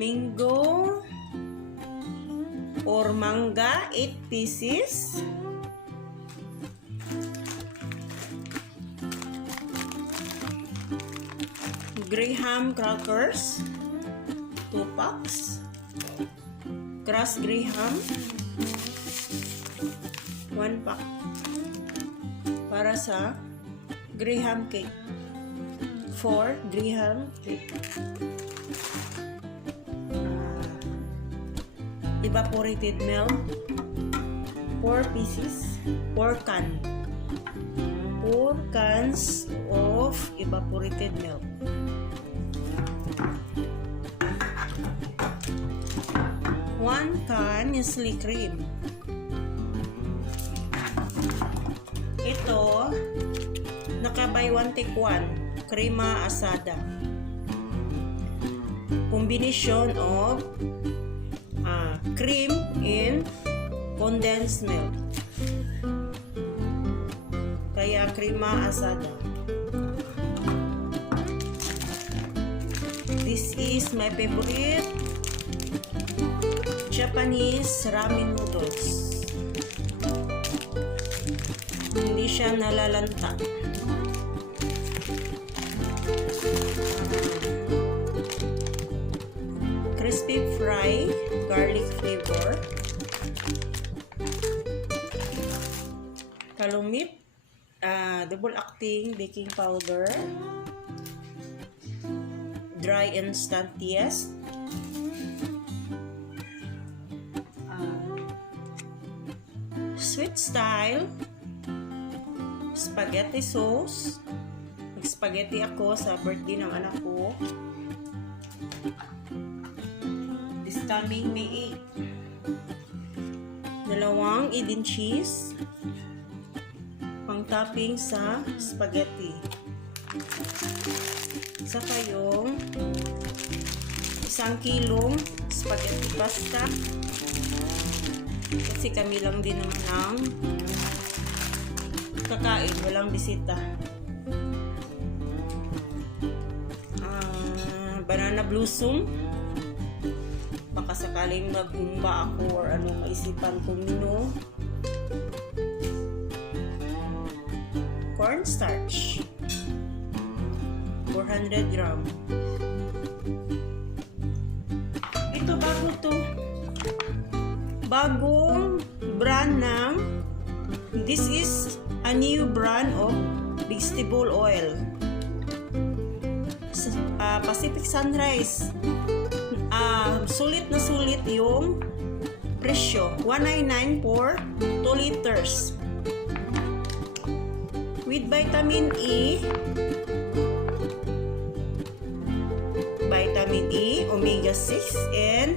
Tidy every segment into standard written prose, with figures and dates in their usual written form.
mango or manga, 8 pieces. Graham crackers, 2 packs. Crushed Graham, 1 pack. Para sa Graham cake. 4 Graham cake. Evaporated milk, 4 pieces. 4 cans of evaporated milk. 1 can Nestle cream. Ito, naka-buy 1 take 1 crema asada. Combination of cream and condensed milk. Kaya crema asada. This is my favorite Japanese ramen noodles. Hindi siya nalalanta. Crispy fry, garlic flavor. Kalumit, double acting baking powder. Dry instant yes. Sweet style spaghetti sauce. Nag-spaghetti ako sa birthday ng anak ko. This coming May 8. 2 Eden cheese pang topping sa spaghetti. Saka yung 1 kilong spaghetti pasta. Kasi kami lang din naman ang kakain, walang bisita. Banana blossom. Baka sakaling maghumba ako or ano maisipan kong mino. Cornstarch. 400 gram. Ito bago to. Bagong brand ng this is a new brand of vegetable oil. Pacific Sunrise. Sulit na sulit yung presyo. 199 for 2 liters. With vitamin E, omega 6 and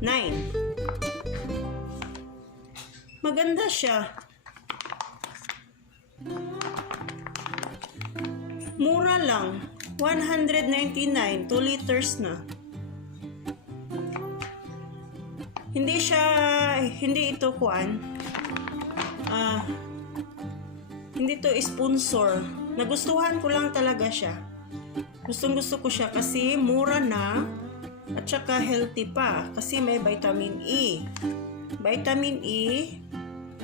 9. Maganda siya. Mura lang. 199. 2 liters na. Hindi ito kuan. Hindi to sponsor. Nagustuhan ko lang talaga siya. Gustong-gusto ko siya kasi mura na at saka healthy pa kasi may vitamin E.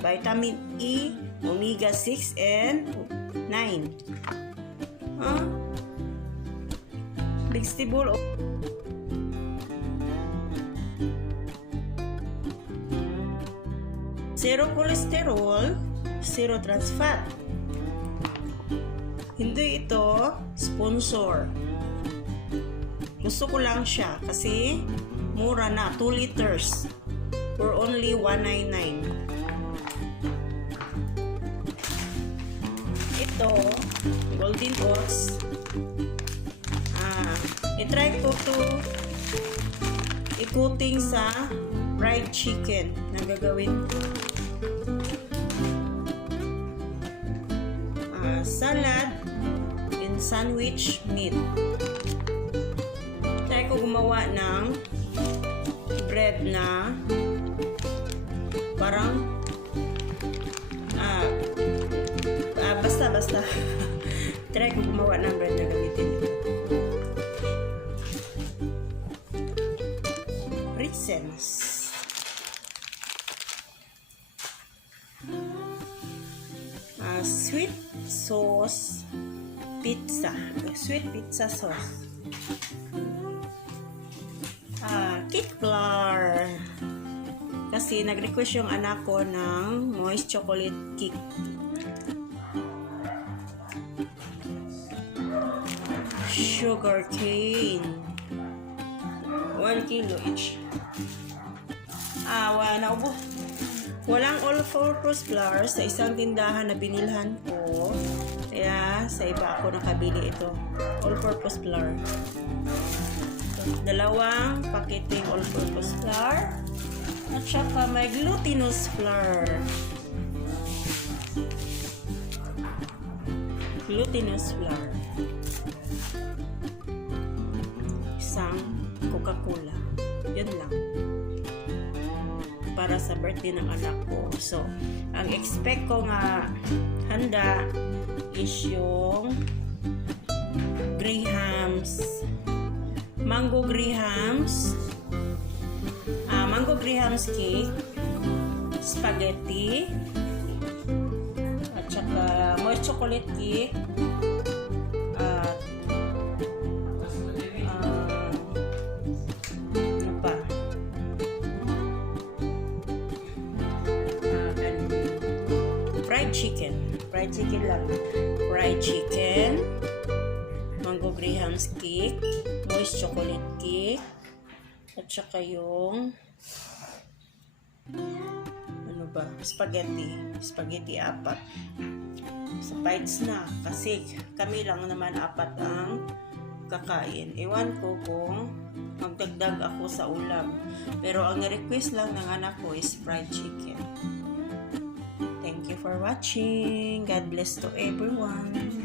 Vitamin E, omega 6 and 9. Vegetable zero cholesterol, zero trans fat. Hindi ito sponsor. Gusto ko lang siya kasi mura na, 2 liters for only 199. Ito, golden oats. I-try ko to ikuting sa fried chicken na gagawin ko. Salad and sandwich meat. Try ko gumawa ng bread na parang basta try ko gumawa ng bread na gamitin ito. essence. Sweet sauce pizza. Sweet pizza sauce. Cake flour. Kasi nag-request yung anak ko ng moist chocolate cake. Sugar cane. 1 kilo each. Naubo. Walang all-purpose flour sa isang tindahan na binilhan ko. Kaya sa iba ako nakabili ito. All-purpose flour. Dalawang paketing all-purpose flour. At saka may glutinous flour. Glutinous flour. Isang Coca-Cola. Yun lang. Para sa birthday ng anak ko. So, ang expect ko nga handa is yung grahams. Mango grahams. Mango grahams cake. Spaghetti. At saka moist chocolate cake. At fried chicken lang. Fried chicken, mango grahams cake, moist chocolate cake, at saka yung spaghetti 4. Sa bites na kasi kami lang naman 4 ang kakain. Ewan ko kung magdagdag ako sa ulam, pero ang request lang ng anak ko is fried chicken. Thank you for watching. God bless to everyone.